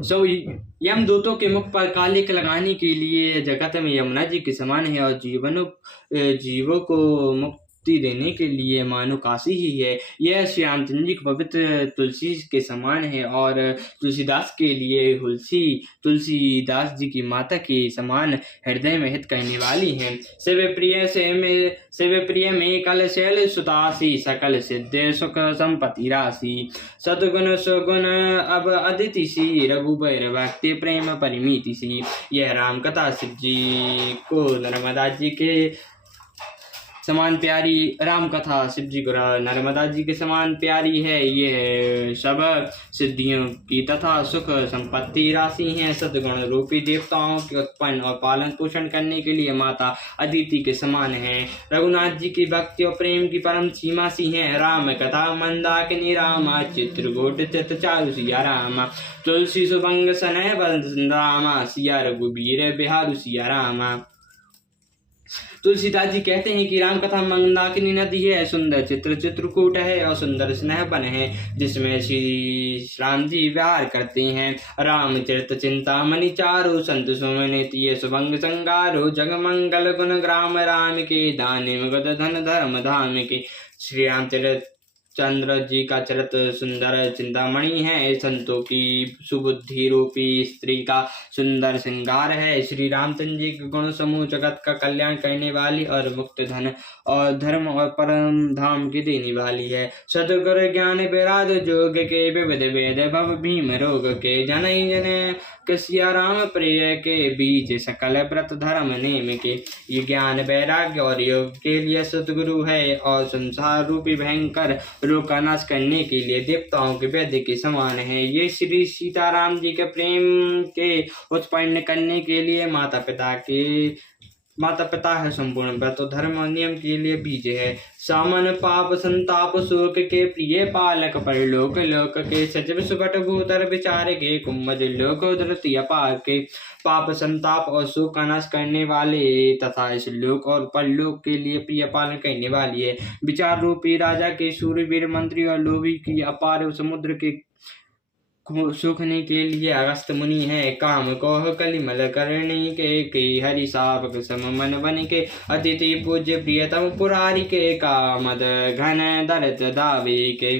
सो यमदूतों के मुख पर कालिक लगाने के लिए जगत में यमुना जी के समान है, और जीवों को मुक्ति देने के लिए मानो काशी ही है। यह श्री रामचंद्र जी की पवित्र तुलसी के समान है, और तुलसीदास के लिए तुलसीदास जी की माता के समान हृदय में हित कहने वाली हैं। शिव प्रिय में कल शैल सुतासी, सकल सिद्ध सुख संपत्ति राशि। सतगुण सुगुण अब अदिति सी, रघुबर भक्ति प्रेम परिमिति सी। यह राम कथा शिव जी को नर्मदा जी के समान प्यारी राम कथा शिव जी को नर्मदा जी के समान प्यारी है। ये सब सिद्धियों की तथा सुख संपत्ति राशि हैं। सद्गुण रूपी देवताओं के उत्पन्न और पालन पोषण करने के लिए माता अदिति के समान है। रघुनाथ जी की भक्ति और प्रेम की परम सीमा सी है। राम कथा मंदाकिनी रामा, चित्रकूट चित चारु सिया रामा। तुलसी सुभंग सनय रामा, सिया रघुबीर बिहारु सिया रामा। तुलसीदास जी कहते हैं कि राम कथा मंदाकिनी नदी है, सुंदर चित्रकूट है, और सुंदर स्नेह बन है, जिसमें श्री राम जी विहार करते हैं। रामचरित चिंतामणि चारु, संत सुमनित सुभंग संगारो। जगमंगल गुण ग्राम राम के, दानि मुगद धन धर्म धाम के। श्री रामचरित चंद्र जी का चरित सुंदर चिंतामणि है, संतों की सुबुद्धि रूपी स्त्री का सुंदर श्रृंगार है। श्री रामचंद्र जी के गुण समूह जगत का कल्याण करने वाली, और मुक्त धन और धर्म और परम धाम की देने वाली है। सतगुरु ज्ञान विराज जोग के, विविध वेद भव भीम रोग के। जन जन कसिया राम प्रिय के, बीज सकल व्रत धर्म नेम के। ये ज्ञान वैराग्य और योग के लिए सतगुरु है, और संसार रूपी भयंकर रोग का नाश करने के लिए देवताओं के वैद्य के समान है। ये श्री सीताराम जी के प्रेम के उत्पन्न करने के लिए माता पिता है। संपूर्ण व्रत धर्म और नियम के लिए बीज है। सामन पाप संताप शोक के, प्रिय पालक परलोक लोक के। सचिव सुबट भूतर विचार के, कुंभज लोक धरती अपार के। पाप संताप और शोक का नाश करने वाले तथा इस लोक और परलोक के लिए प्रिय पालन करने वाली है। विचार रूपी राजा के, शूरवीर मंत्री और लोभी की अपार समुद्र के सूखने के लिए अगस्त मुनि है। काम कोह कलिमल करणी के, हरि सावक सम मन बन के। अतिथि पूज्य प्रियतम पुरारी के, कामद घन दरत दावे के।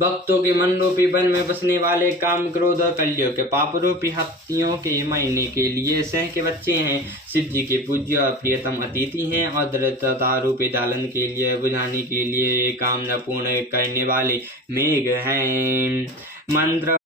भक्तों के मन रूपी वन में बसने वाले काम क्रोध और कलियों के पाप रूपी हत्तियों के महीने के लिए सह के बच्चे हैं। शिव जी के पूज्य और प्रियतम अतिथि हैं, और दरिद्रता रूपी दालन के लिए बुझाने के लिए कामना पूर्ण करने वाले मेघ हैं। मंत्र